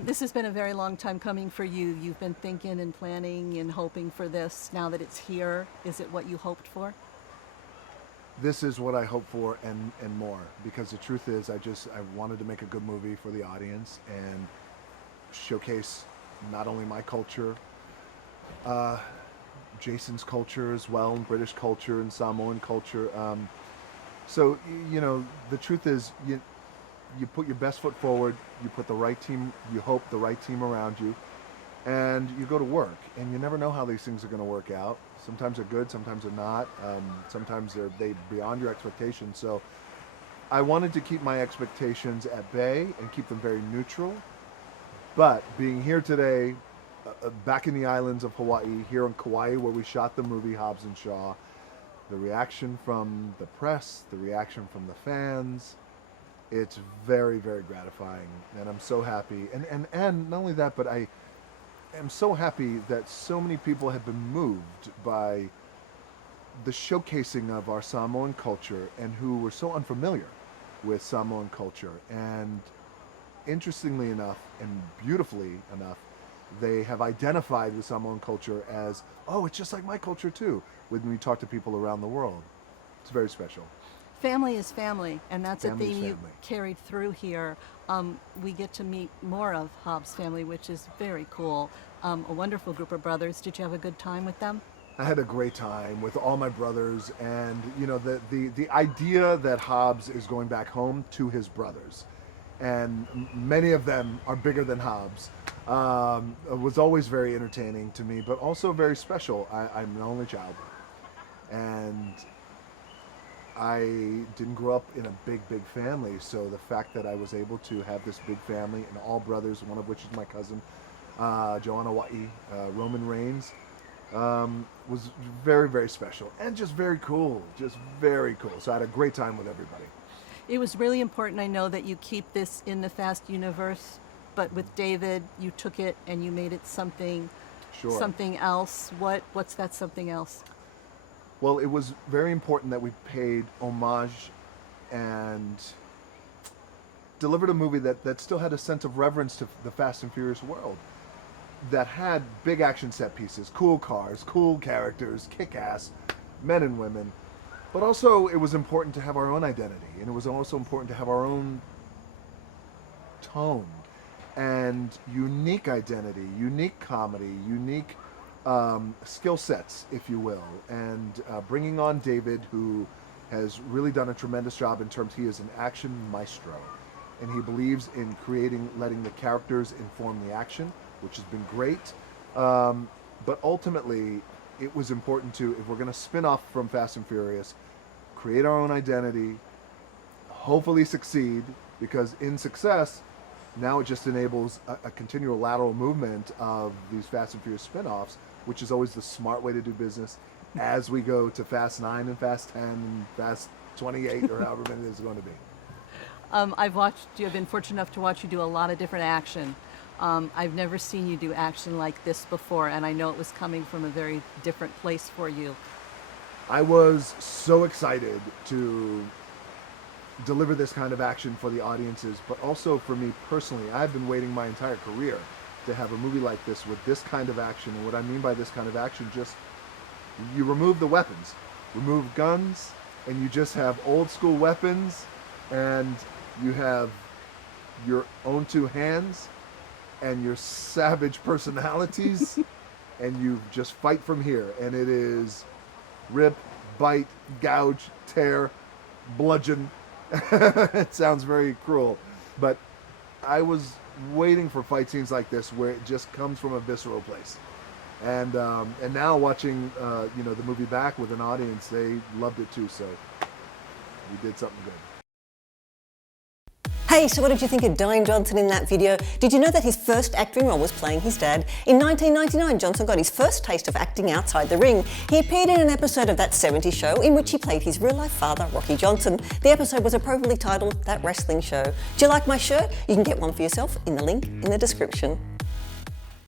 This has been a very long time coming for you. You've been thinking and planning and hoping for this. Now that it's here, is it what you hoped for? This is what I hope for and more, because the truth is I wanted to make a good movie for the audience and showcase not only my culture, Jason's culture as well, and British culture and Samoan culture. So, you know, the truth is you put your best foot forward, you put the right team, you hope the right team around you, and you go to work, and you never know how these things are going to work out. Sometimes they're good, sometimes they're not. Sometimes they're beyond your expectations. So I wanted to keep my expectations at bay and keep them very neutral. But being here today, back in the islands of Hawaii, here in Kauai, where we shot the movie HOBBS SHAW, the reaction from the press, the reaction from the fans, it's very, very gratifying, and I'm so happy. And not only that, but I am so happy that so many people have been moved by the showcasing of our Samoan culture and who were so unfamiliar with Samoan culture. And interestingly enough, and beautifully enough, they have identified with Samoan culture as, oh, it's just like my culture too, when we talk to people around the world. It's very special. Family is family, and that's Family a is theme you family. carried through here. We get to meet more of Hobbs family, which is very cool. A wonderful group of brothers. Did you have a good time with them? I had a great time with all my brothers, and you know, the idea that Hobbs is going back home to his brothers, and many of them are bigger than Hobbs, was always very entertaining to me, but also very special. I'm an only child, and I didn't grow up in a big family, so the fact that I was able to have this big family and all brothers, one of which is my cousin, Joanna Wa'i, Roman Reigns, was very, very special and just very cool, just very cool. So I had a great time with everybody. It was really important, I know, that you keep this in the Fast universe, but with David, you took it and you made it something, Sure. something else. What's that something else? Well, it was very important that we paid homage and delivered a movie that still had a sense of reverence to the Fast and Furious world, that had big action set pieces, cool cars, cool characters, kick-ass men and women. But also it was important to have our own identity, and it was also important to have our own tone and unique identity, unique comedy, unique skill sets, if you will, and bringing on David, who has really done a tremendous job in terms, he is an action maestro, and he believes in letting the characters inform the action, which has been great. But ultimately, it was important to, if we're going to spin off from Fast and Furious, create our own identity, hopefully succeed, because in success, now it just enables a continual lateral movement of these Fast and Furious spin-offs, which is always the smart way to do business as we go to Fast 9 and Fast 10 and Fast 28 or however many it's going to be. I've been fortunate enough to watch you do a lot of different action. I've never seen you do action like this before, and I know it was coming from a very different place for you. I was so excited to deliver this kind of action for the audiences, but also for me personally. I've been waiting my entire career to have a movie like this with this kind of action. And what I mean by this kind of action, just you remove the weapons, remove guns, and you just have old school weapons, and you have your own two hands and your savage personalities, and you just fight from here. And it is rip, bite, gouge, tear, bludgeon. It sounds very cruel, but I was waiting for fight scenes like this where it just comes from a visceral place. And now watching the movie back with an audience, they loved it too, so we did something good. Hey, so what did you think of Dwayne Johnson in that video? Did you know that his first acting role was playing his dad? In 1999, Johnson got his first taste of acting outside the ring. He appeared in an episode of That 70s Show in which he played his real-life father, Rocky Johnson. The episode was appropriately titled That Wrestling Show. Do you like my shirt? You can get one for yourself in the link in the description.